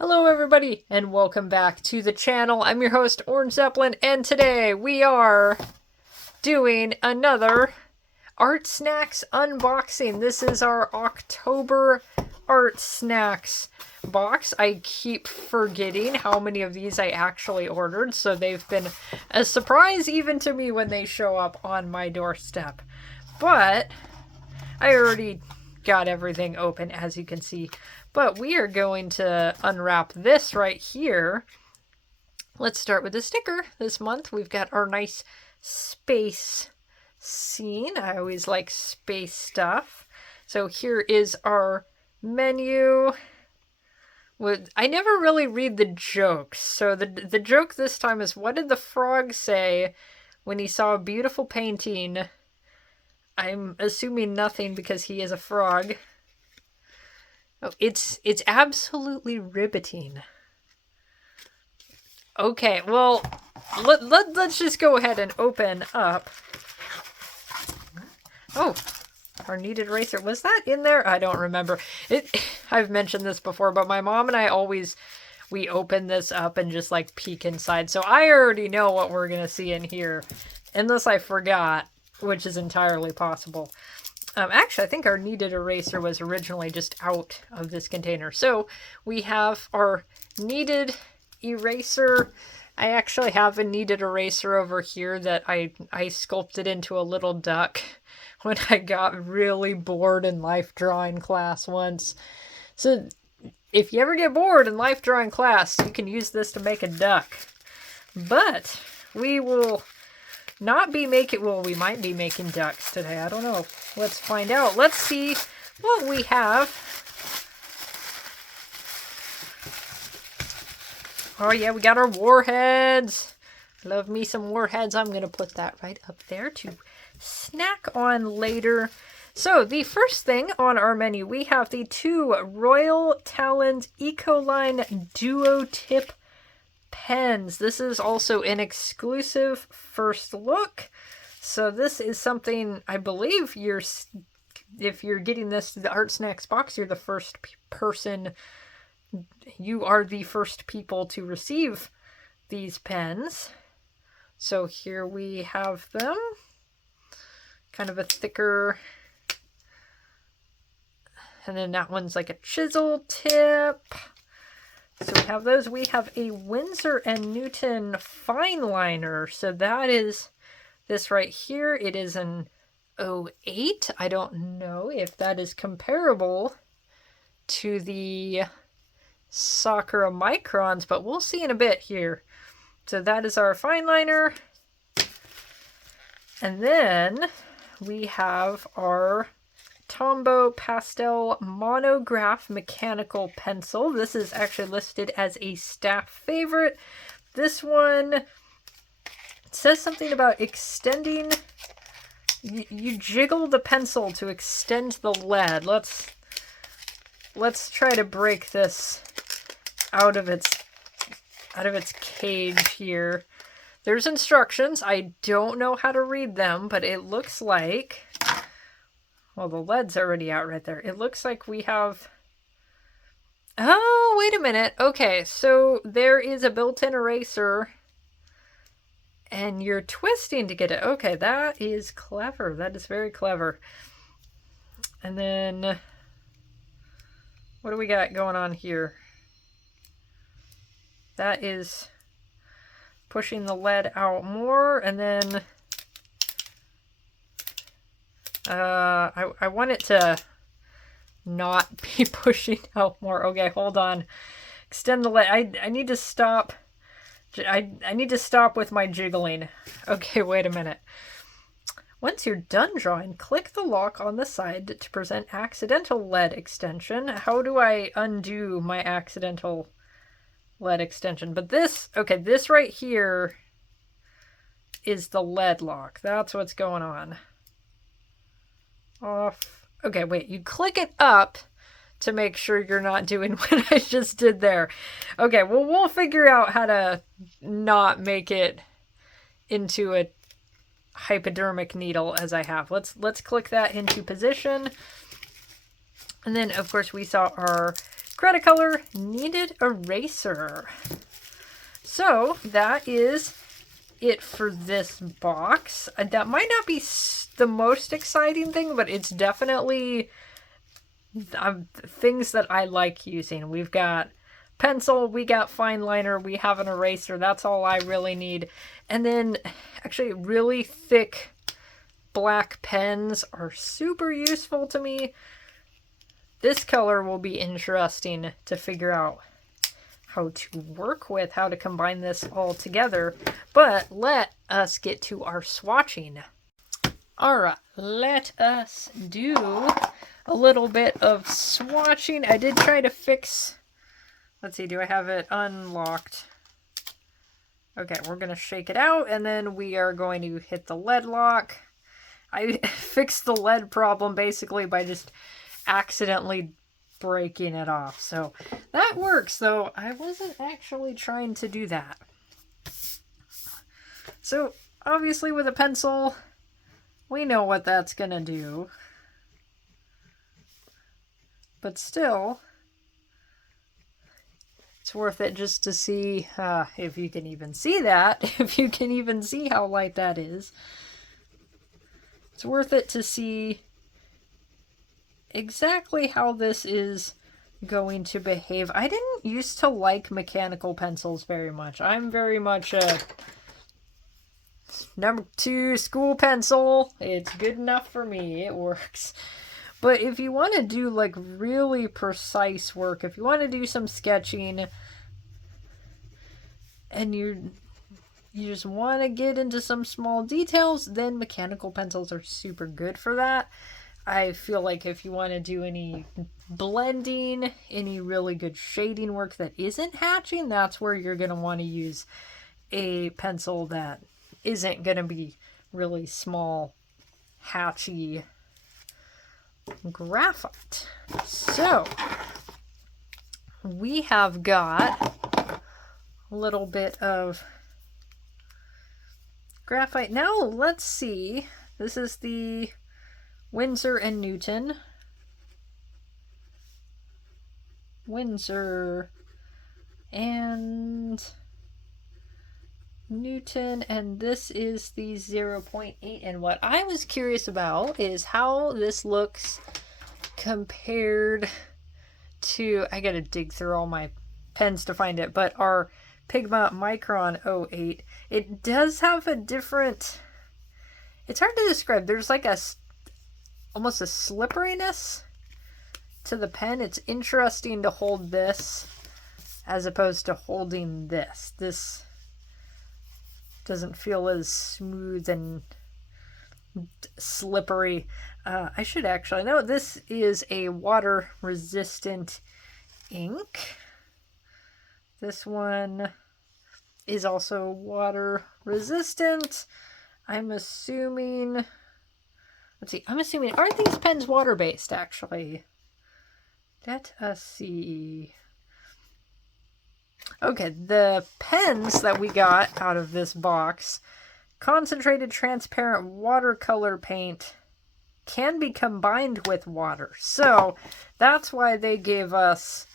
Hello everybody, and welcome back to the channel. I'm your host, Orange Zeppelin, and today we are doing another Art Snacks unboxing. This is our October Art Snacks box. I keep forgetting how many of these I actually ordered, so they've been a surprise even to me when they show up on my doorstep. But I already got everything open, as you can see. But we are going to unwrap this right here. Let's start with the sticker. This month we've got our nice space scene. I always like space stuff. So here is our menu. I never really read the jokes. So the joke this time is, what did the frog say when he saw a beautiful painting? I'm assuming nothing because he is a frog. Oh, it's absolutely riveting. Okay, well, let's just go ahead and open up. Oh, our kneaded eraser. Was that in there? I don't remember. I've mentioned this before, but my mom and I we open this up and just like peek inside. So I already know what we're going to see in here, unless I forgot, which is entirely possible. Actually, I think our kneaded eraser was originally just out of this container. So we have our kneaded eraser. I actually have a kneaded eraser over here that I sculpted into a little duck when I got really bored in life drawing class once. So if you ever get bored in life drawing class, you can use this to make a duck. But we will not be making, well, we might be making ducks today. I don't know. Let's find out. Let's see what we have. Oh yeah, we got our warheads. Love me some warheads. I'm going to put that right up there to snack on later. So the first thing on our menu, we have the two Royal Talens Ecoline Duo Tip pens. This is also an exclusive first look. So this is something I believe if you're getting this to the Art Snacks box, you're the first person. You are the first people to receive these pens. So here we have them. Kind of a thicker. And then that one's like a chisel tip. So we have those. We have a Winsor & Newton fine liner. So that is this right here. It is an 08. I don't know if that is comparable to the Sakura Microns, but we'll see in a bit here. So that is our fine liner. And then we have our Tombow Pastel Monograph Mechanical Pencil. This is actually listed as a staff favorite. This one says something about extending. You jiggle the pencil to extend the lead. Let's try to break this out of its cage here. There's instructions. I don't know how to read them, but it looks like, well, the lead's already out right there. It looks like we have... Oh, wait a minute. Okay, so there is a built-in eraser, and you're twisting to get it. Okay, that is clever. That is very clever. And then, what do we got going on here? That is pushing the lead out more, and then I want it to not be pushing out more. Okay, hold on. Extend the lead. I need to stop. I need to stop with my jiggling. Okay, wait a minute. Once you're done drawing, click the lock on the side to present accidental lead extension. How do I undo my accidental lead extension? But this, okay, this right here is the lead lock. That's what's going on. Off. Okay, wait, you click it up to make sure you're not doing what I just did there. Okay, well, we'll figure out how to not make it into a hypodermic needle as I have. Let's click that into position. And then, of course, we saw our Cretacolor Kneaded Eraser. So that is it for this box. That might not be the most exciting thing, but it's definitely things that I like using. We've got pencil, we got fine liner, we have an eraser. That's all I really need. And then actually really thick black pens are super useful to me. This color will be interesting to figure out how to work with, how to combine this all together. But let us get to our swatching. Alright, let us do a little bit of swatching. I did try to fix... Let's see, do I have it unlocked? Okay, we're going to shake it out, and then we are going to hit the lead lock. I fixed the lead problem basically by just accidentally breaking it off. So that works, though I wasn't actually trying to do that. So obviously with a pencil, we know what that's going to do. But still, it's worth it just to see if you can even see that, if you can even see how light that is. It's worth it to see exactly how this is going to behave. I didn't used to like mechanical pencils very much. I'm very much a number 2 school pencil. It's good enough for me. It works. But if you want to do like really precise work, if you want to do some sketching and you just want to get into some small details, then mechanical pencils are super good for that. I feel like if you want to do any blending, any really good shading work that isn't hatching, that's where you're going to want to use a pencil that isn't going to be really small, hatchy graphite. So we have got a little bit of graphite. Now let's see. This is the Winsor and Newton. Winsor and Newton, and this is the 0.8. And what I was curious about is how this looks compared to, I gotta dig through all my pens to find it, but our Pigma Micron 08. It does have a different, it's hard to describe. There's like almost a slipperiness to the pen. It's interesting to hold this as opposed to holding this. This doesn't feel as smooth and slippery. I should actually know this is a water resistant ink. This one is also water resistant. I'm assuming, let's see, aren't these pens water based actually? Let us see. Okay, the pens that we got out of this box, concentrated transparent watercolor paint, can be combined with water. So that's why they gave us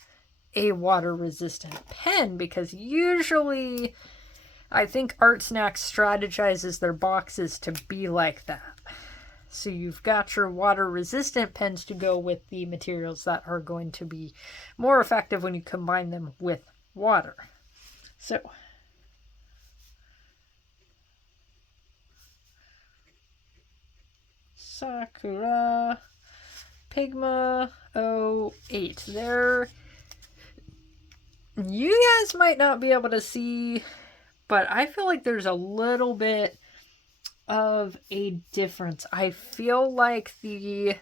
a water resistant pen, because usually I think Art Snacks strategizes their boxes to be like that. So you've got your water resistant pens to go with the materials that are going to be more effective when you combine them with water. So Sakura Pigma 08. There, you guys might not be able to see, but I feel like there's a little bit of a difference. I feel like the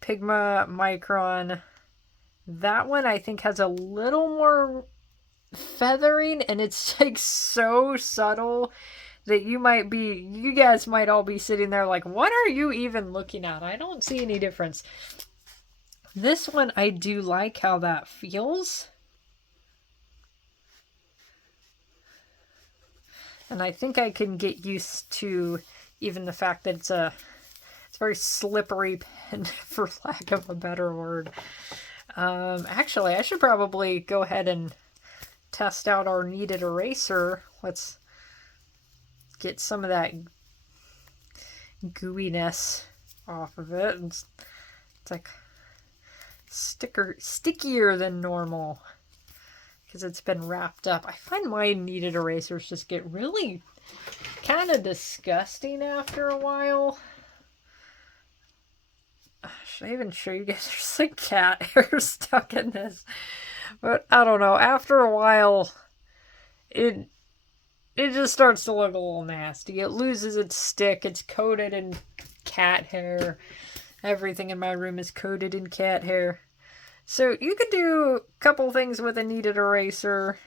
Pigma Micron, that one I think has a little more feathering, and it's like so subtle that you guys might all be sitting there like, what are you even looking at? I don't see any difference. This one, I do like how that feels. And I think I can get used to even the fact that it's a very slippery pen, for lack of a better word. Actually, I should probably go ahead and test out our kneaded eraser. Let's get some of that gooiness off of it. It's like stickier than normal because it's been wrapped up. I find my kneaded erasers just get really kind of disgusting after a while. Should I even show you guys? There's like cat hair stuck in this. But I don't know. After a while, it just starts to look a little nasty. It loses its stick. It's coated in cat hair. Everything in my room is coated in cat hair. So you could do a couple things with a kneaded eraser.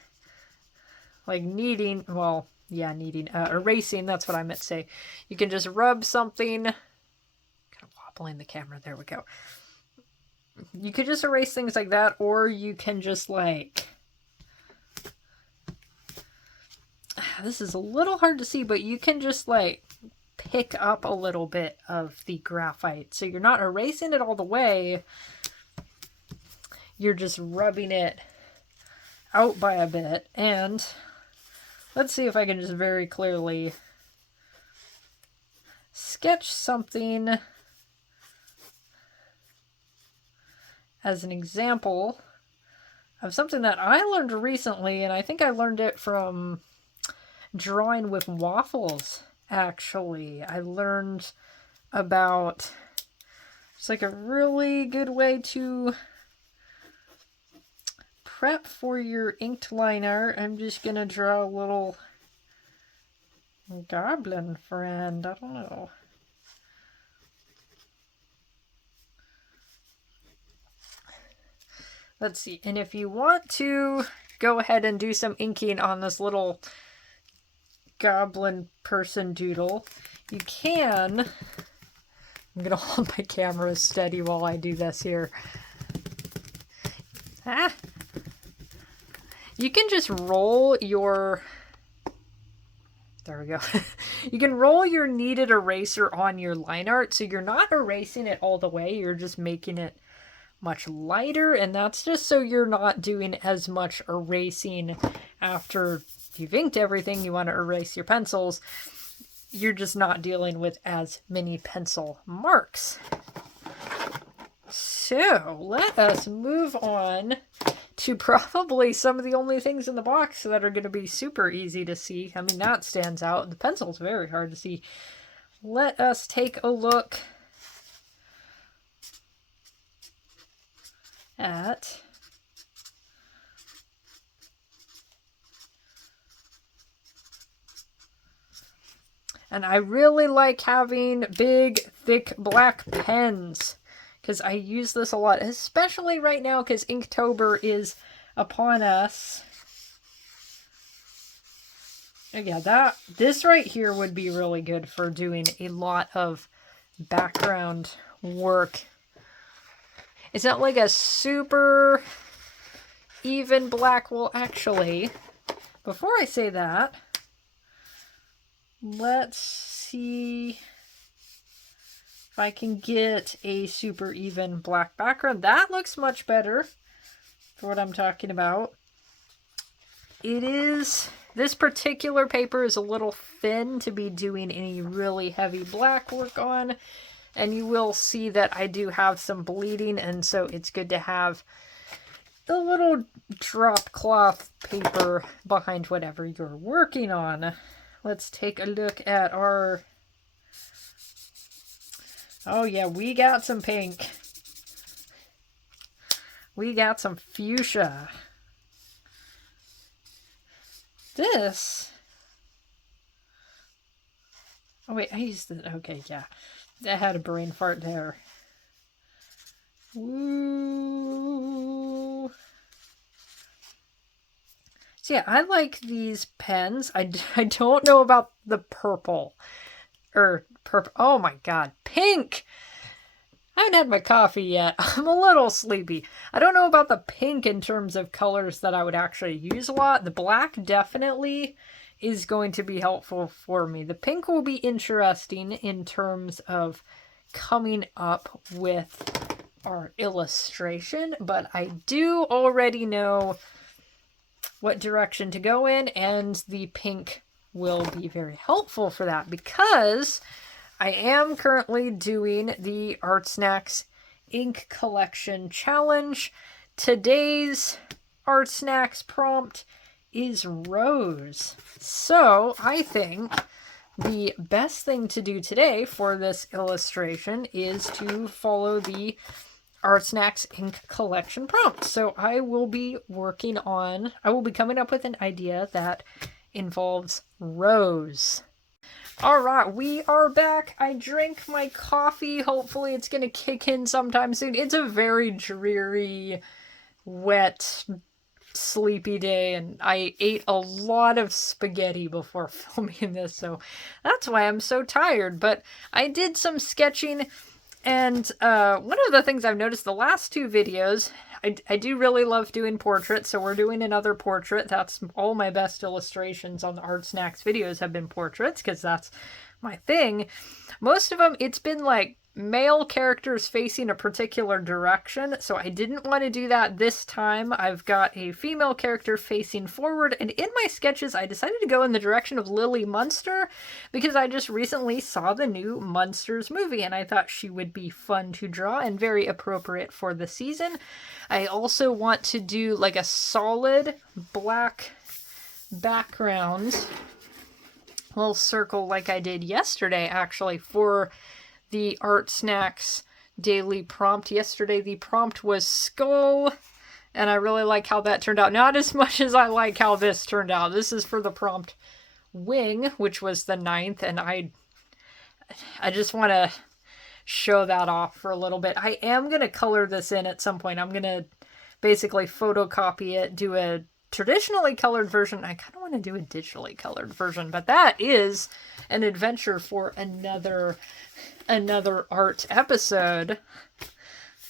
Like kneading. Well, yeah, kneading. Erasing, that's what I meant to say. You can just rub something. Wobbling the camera. There we go. You could just erase things like that, or you can just like... This is a little hard to see, but you can just like pick up a little bit of the graphite. So you're not erasing it all the way. You're just rubbing it out by a bit. And let's see if I can just very clearly sketch something as an example of something that I learned recently, and I think I learned it from drawing with waffles, actually. I learned about, it's like a really good way to prep for your inked liner. I'm just gonna draw a little goblin friend, I don't know. Let's see, and if you want to go ahead and do some inking on this little goblin person doodle, you can. I'm going to hold my camera steady while I do this here. You can just roll your... There we go. You can roll your kneaded eraser on your line art, so you're not erasing it all the way, you're just making it much lighter, and that's just so you're not doing as much erasing after you've inked everything. You want to erase your pencils. You're just not dealing with as many pencil marks. So let us move on to probably some of the only things in the box that are going to be super easy to see. I mean, that stands out. The pencil's very hard to see. Let us take a look at and I really like having big, thick black pens because I use this a lot, especially right now because Inktober is upon us. Yeah, this right here would be really good for doing a lot of background work. It's not like a super even black. Well, actually, before I say that, let's see if I can get a super even black background. That looks much better for what I'm talking about. It is, this particular paper is a little thin to be doing any really heavy black work on. And you will see that I do have some bleeding, and so it's good to have the little drop cloth paper behind whatever you're working on. Let's take a look at our... Oh yeah, we got some pink. We got some fuchsia. This... Oh wait, I used it. Okay, yeah. I had a brain fart there. Woo. So yeah, I like these pens. I don't know about the purple. Purple. Oh my god. Pink! I haven't had my coffee yet. I'm a little sleepy. I don't know about the pink in terms of colors that I would actually use a lot. The black definitely is going to be helpful for me. The pink will be interesting in terms of coming up with our illustration, but I do already know what direction to go in, and the pink will be very helpful for that because I am currently doing the Art Snacks Ink Collection Challenge. Today's Art Snacks prompt is rose. So I think the best thing to do today for this illustration is to follow the Art Snacks Ink Collection prompt. So I will be coming up with an idea that involves rose. All right, we are back. I drank my coffee. Hopefully it's going to kick in sometime soon. It's a very dreary, wet, sleepy day, and I ate a lot of spaghetti before filming this, so that's why I'm so tired. But I did some sketching, and one of the things I've noticed the last two videos, I do really love doing portraits, so we're doing another portrait. That's all my best illustrations on the Art Snacks videos have been portraits, because that's my thing. Most of them, it's been like male characters facing a particular direction, so I didn't want to do that this time. I've got a female character facing forward, and in my sketches I decided to go in the direction of Lily Munster because I just recently saw the new Munsters movie and I thought she would be fun to draw and very appropriate for the season. I also want to do like a solid black background, little circle like I did yesterday actually for the Art Snacks daily prompt. Yesterday the prompt was skull, and I really like how that turned out. Not as much as I like how this turned out. This is for the prompt wing, which was the 9th, and I just want to show that off for a little bit. I am going to color this in at some point. I'm going to basically photocopy it, do a traditionally colored version. I kind of want to do a digitally colored version, but that is an adventure for another art episode.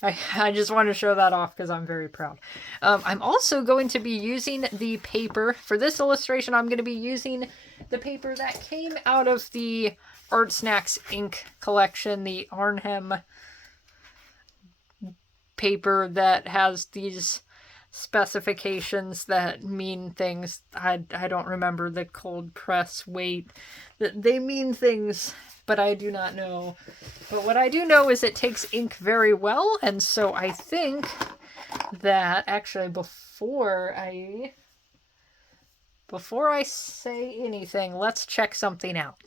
I just want to show that off because I'm very proud. I'm also going to be using the paper for this illustration. I'm going to be using the paper that came out of the Art Snacks Ink Collection, the Arnhem paper that has these specifications that mean things. I don't remember the cold press weight. They mean things, but I do not know. But what I do know is it takes ink very well, and so I think that actually before I say anything, let's check something out.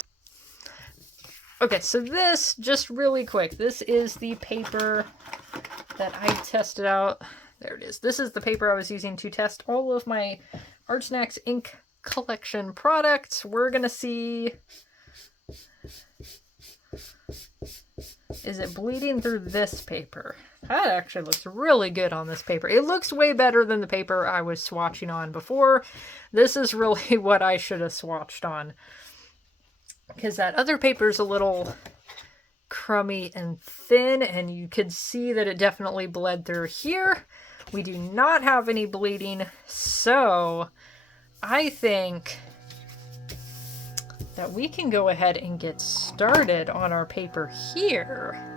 Okay, so this, just really quick, this is the paper that I tested out. There it is. This is the paper I was using to test all of my Art Snacks Ink Collection products. We're gonna see, is it bleeding through this paper? That actually looks really good on this paper. It looks way better than the paper I was swatching on before. This is really what I should have swatched on, because that other paper is a little crummy and thin, and you could see that it definitely bled through here. We do not have any bleeding, so I think that we can go ahead and get started on our paper here.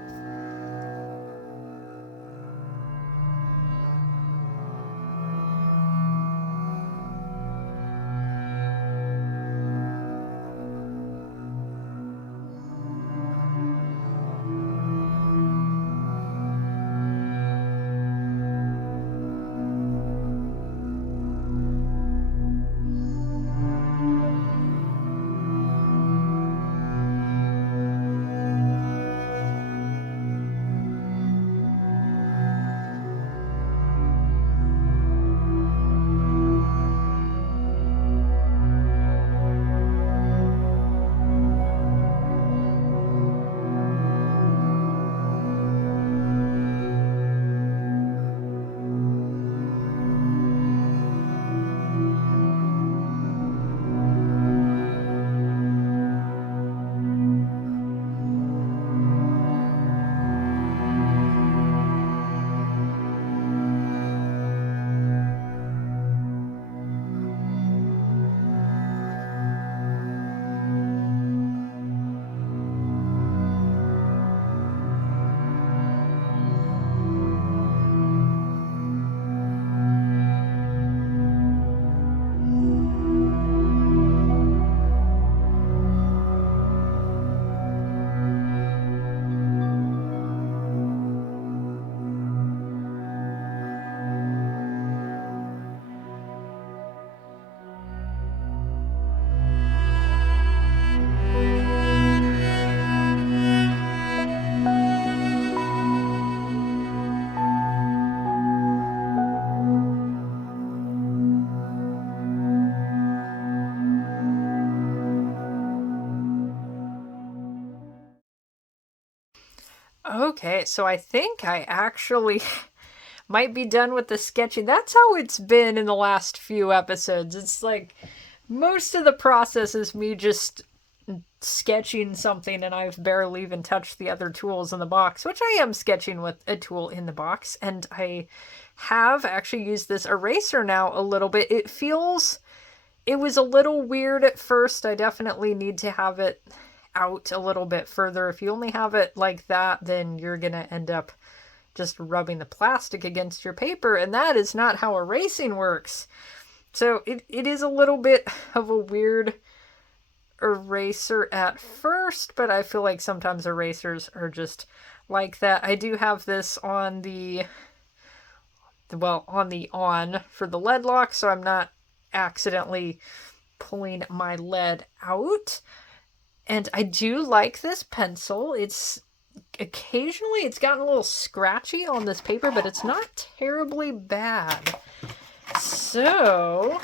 Okay, so I think I actually might be done with the sketching. That's how it's been in the last few episodes. It's like most of the process is me just sketching something and I've barely even touched the other tools in the box, which I am sketching with a tool in the box. And I have actually used this eraser now a little bit. It was a little weird at first. I definitely need to have it out a little bit further. If you only have it like that, then you're gonna end up just rubbing the plastic against your paper, and that is not how erasing works. So it is a little bit of a weird eraser at first, but I feel like sometimes erasers are just like that. I do have this on on for the lead lock, so I'm not accidentally pulling my lead out. And I do like this pencil. It's occasionally it's gotten a little scratchy on this paper, but it's not terribly bad. So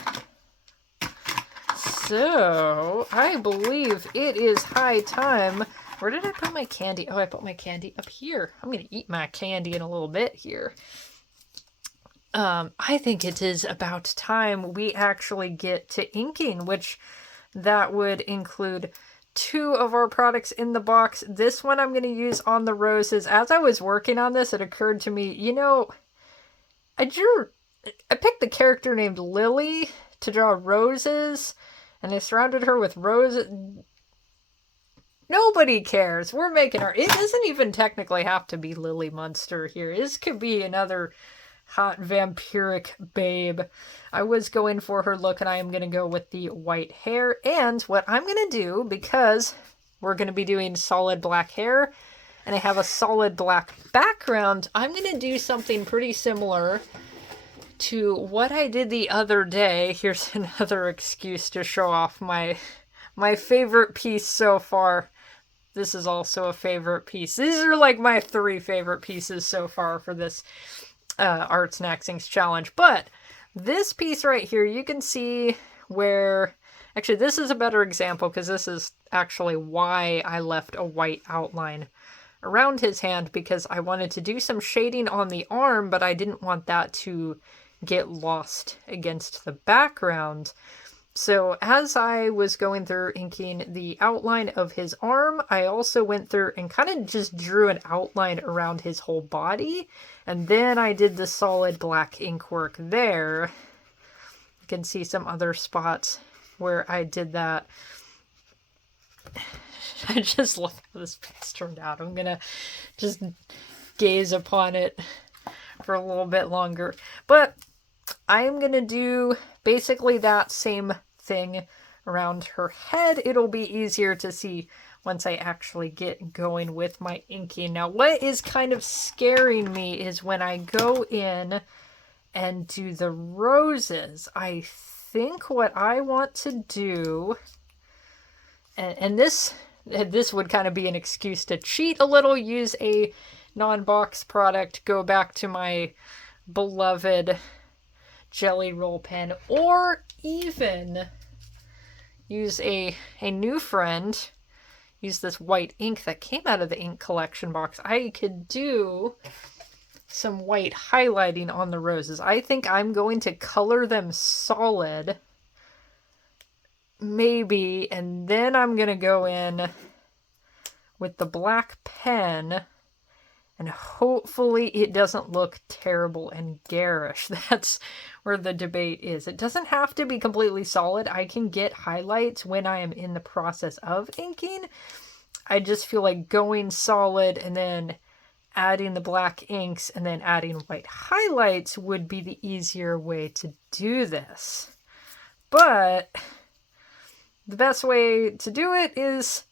I believe it is high time. Where did I put my candy? Oh, I put my candy up here. I'm going to eat my candy in a little bit here. I think it is about time we actually get to inking, which that would include 2 of our products in the box. This one I'm going to use on the roses. As I was working on this, it occurred to me, I picked the character named Lily to draw roses, and I surrounded her with roses. Nobody cares. We're making art. It doesn't even technically have to be Lily Munster here. This could be another hot vampiric babe. I was going for her look, and I am going to go with the white hair. And what I'm going to do, because we're going to be doing solid black hair, and I have a solid black background, I'm going to do something pretty similar to what I did the other day. Here's another excuse to show off my favorite piece so far. This is also a favorite piece. These are like my 3 favorite pieces so far for this Art Snacks Inks challenge. But this piece right here, you can see where, actually this is a better example because this is actually why I left a white outline around his hand, because I wanted to do some shading on the arm, but I didn't want that to get lost against the background. So as I was going through inking the outline of his arm, I also went through and kind of just drew an outline around his whole body. And then I did the solid black ink work there. You can see some other spots where I did that. I just love how this piece turned out. I'm going to just gaze upon it for a little bit longer. But I am going to do basically that same thing around her head. It'll be easier to see once I actually get going with my inking. Now, what is kind of scaring me is when I go in and do the roses. I think what I want to do, and this would kind of be an excuse to cheat a little, use a non-box product, go back to my beloved Jelly Roll pen, or even use a new friend, use this white ink that came out of the ink collection box. I could do some white highlighting on the roses. I think I'm going to color them solid, maybe, and then I'm going to go in with the black pen, and hopefully it doesn't look terrible and garish. That's where the debate is. It doesn't have to be completely solid. I can get highlights when I am in the process of inking. I just feel like going solid and then adding the black inks and then adding white highlights would be the easier way to do this. But the best way to do it is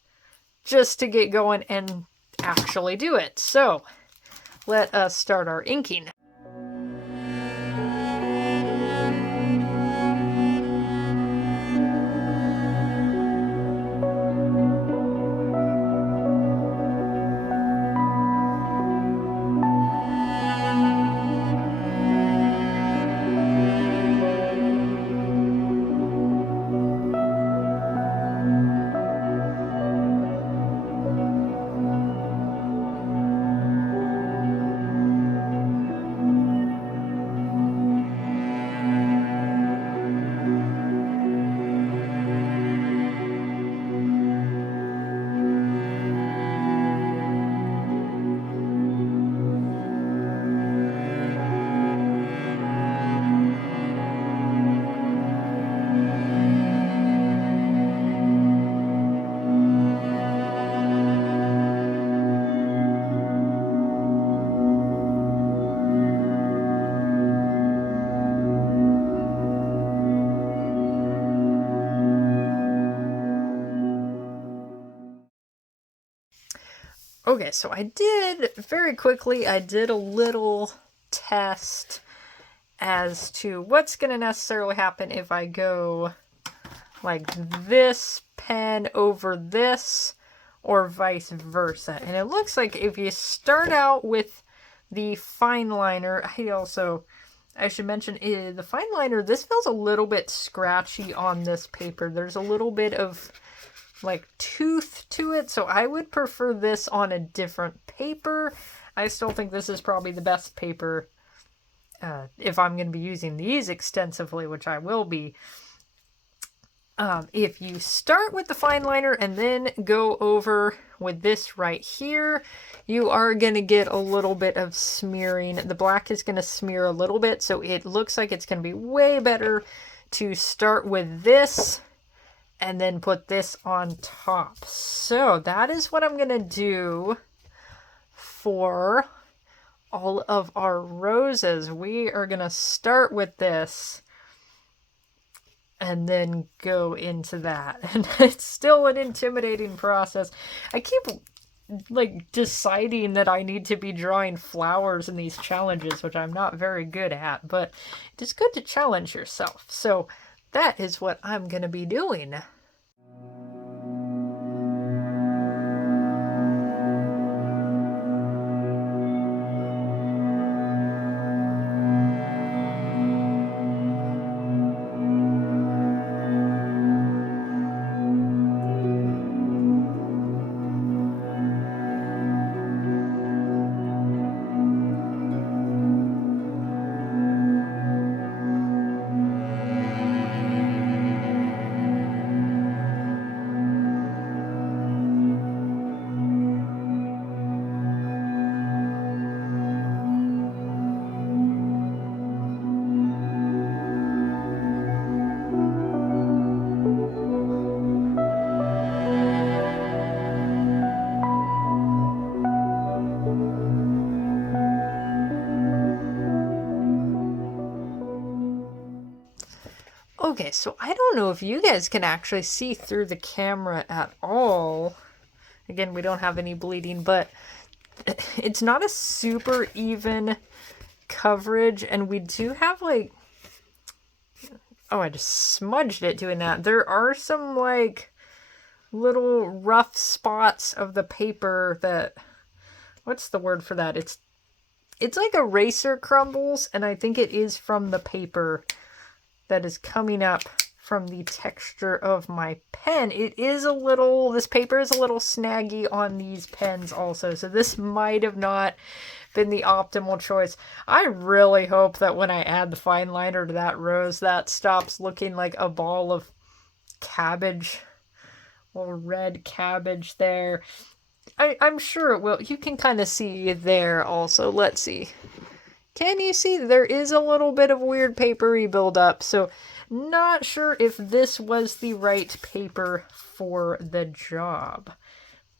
just to get going and actually do it. So let us start our inking. Okay, so I did, very quickly, I did a little test as to what's going to necessarily happen if I go like this pen over this or vice versa. And it looks like if you start out with the fine liner, I should mention the fine liner, this feels a little bit scratchy on this paper. There's a little bit of like tooth to it, so I would prefer this on a different paper. I still think this is probably the best paper if I'm going to be using these extensively, which I will be. If you start with the fine liner and then go over with this right here, you are going to get a little bit of smearing. The black is going to smear a little bit, so it looks like it's going to be way better to start with this and then put this on top. So that is what I'm going to do for all of our roses. We are going to start with this and then go into that. And it's still an intimidating process. I keep like deciding that I need to be drawing flowers in these challenges, which I'm not very good at, but it is good to challenge yourself. So that is what I'm going to be doing. Okay, so I don't know if you guys can actually see through the camera at all. Again, we don't have any bleeding, but it's not a super even coverage, and we do have like... Oh, I just smudged it doing that. There are some like little rough spots of the paper that... What's the word for that? It's like eraser crumbles, and I think it is from the paper that is coming up from the texture of my pen. This paper is a little snaggy on these pens also, so this might have not been the optimal choice. I really hope that when I add the fine liner to that rose, that stops looking like a ball of cabbage, or red cabbage there. I'm sure it will. You can kind of see there also. Let's see. Can you see? There is a little bit of weird papery buildup, so not sure if this was the right paper for the job.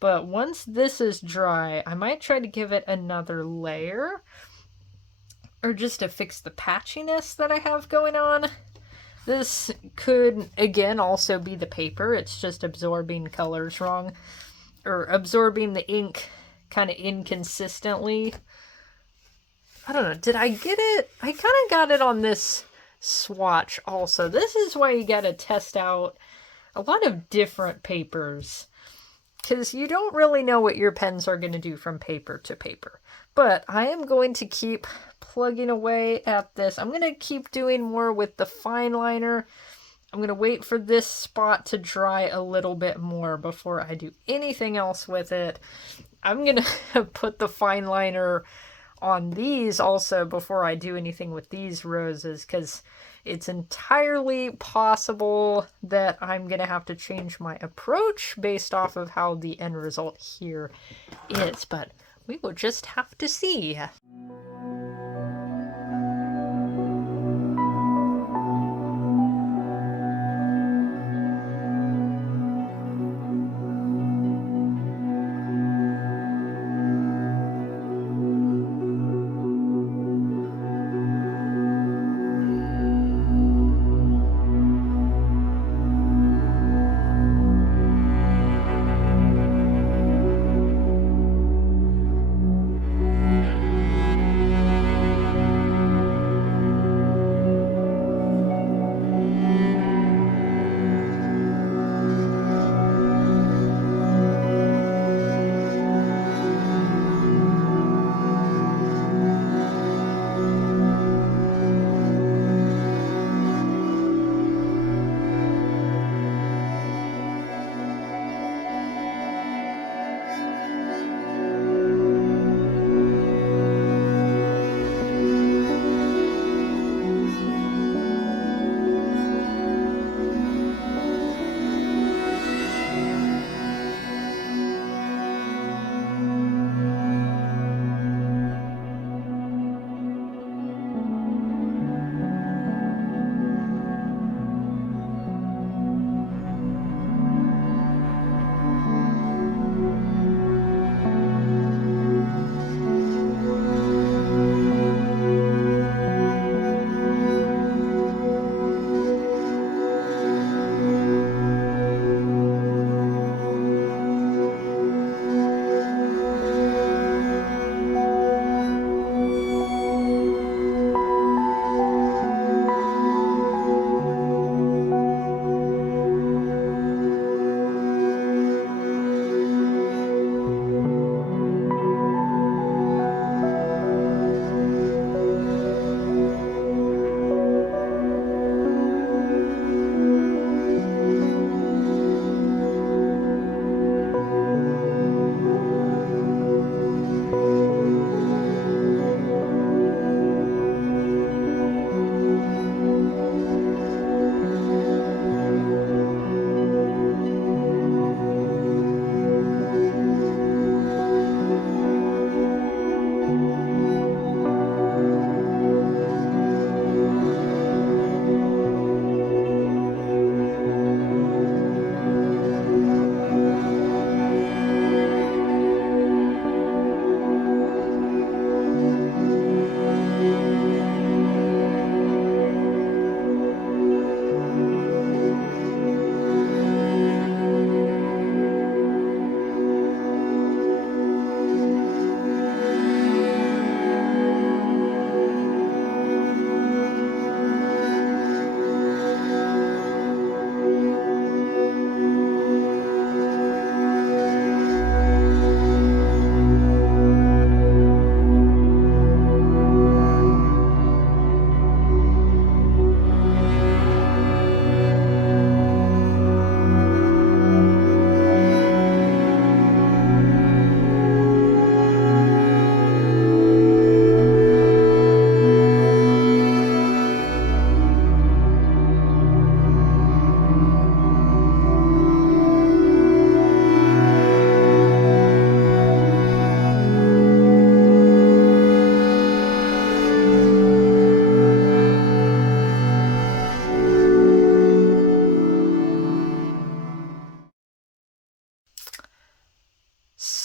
But once this is dry, I might try to give it another layer, or just to fix the patchiness that I have going on. This could, again, also be the paper. It's just absorbing colors wrong, or absorbing the ink kind of inconsistently. I don't know, did I get it? I kind of got it on this swatch also. This is why you gotta test out a lot of different papers, because you don't really know what your pens are going to do from paper to paper. But I am going to keep plugging away at this. I'm going to keep doing more with the fine liner. I'm going to wait for this spot to dry a little bit more before I do anything else with it. I'm going to put the fine liner on these also before I do anything with these roses, because it's entirely possible that I'm going to have to change my approach based off of how the end result here is, but we will just have to see.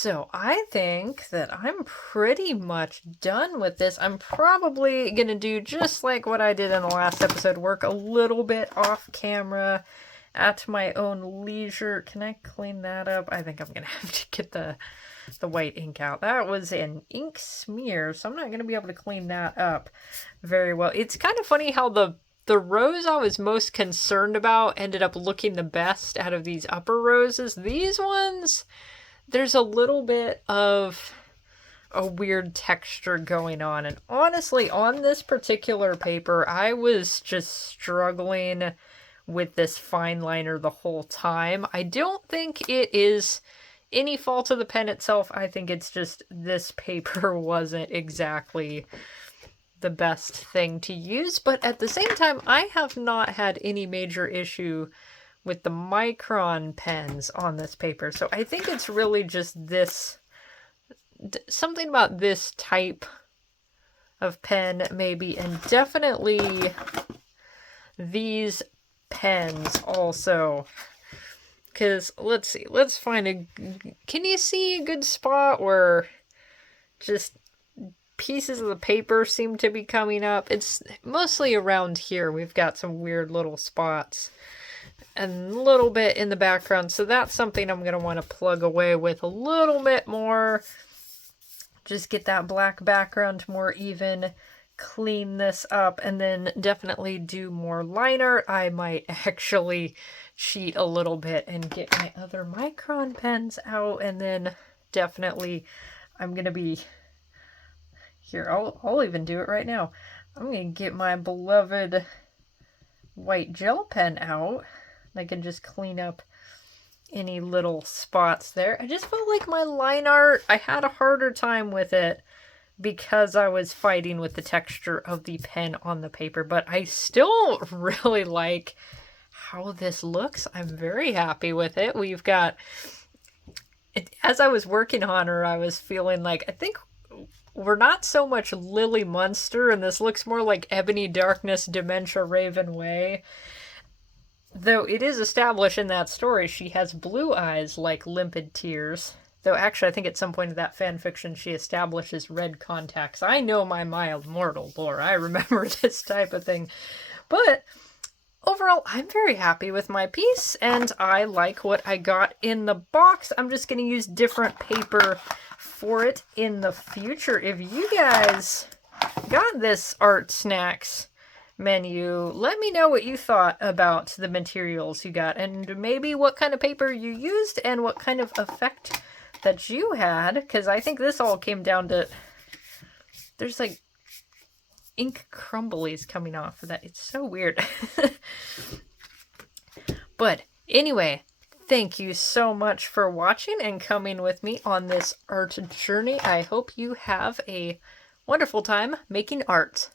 So I think that I'm pretty much done with this. I'm probably going to do just like what I did in the last episode, work a little bit off camera at my own leisure. Can I clean that up? I think I'm going to have to get the white ink out. That was an ink smear, so I'm not going to be able to clean that up very well. It's kind of funny how the rows I was most concerned about ended up looking the best out of these upper roses. These ones, there's a little bit of a weird texture going on. And honestly, on this particular paper, I was just struggling with this fine liner the whole time. I don't think it is any fault of the pen itself. I think it's just this paper wasn't exactly the best thing to use, but at the same time, I have not had any major issue with the Micron pens on this paper. So I think it's really just this, something about this type of pen maybe, and definitely these pens also. Because, let's see, let's find a, can you see a good spot where just pieces of the paper seem to be coming up? It's mostly around here. We've got some weird little spots and a little bit in the background. So that's something I'm going to want to plug away with a little bit more. Just get that black background more even. Clean this up and then definitely do more liner. I might actually cheat a little bit and get my other Micron pens out, and then definitely I'm going to be here. I'll even do it right now. I'm going to get my beloved white gel pen out. I can just clean up any little spots there. I just felt like my line art, I had a harder time with it because I was fighting with the texture of the pen on the paper, but I still really like how this looks. I'm very happy with it. We've got, as I was working on her, I was feeling like, I think we're not so much Lily Munster, and this looks more like Ebony Darkness, Dementia Raven Way. Though it is established in that story she has blue eyes like limpid tears. Though actually I think at some point in that fanfiction she establishes red contacts. I know my mild mortal lore. I remember this type of thing. But overall, I'm very happy with my piece, and I like what I got in the box. I'm just going to use different paper for it in the future. If you guys got this Art Snacks menu, let me know what you thought about the materials you got, and maybe what kind of paper you used and what kind of effect that you had, because I think this all came down to, there's like ink crumblies coming off of that. It's so weird. But anyway, thank you so much for watching and coming with me on this art journey. I hope you have a wonderful time making art.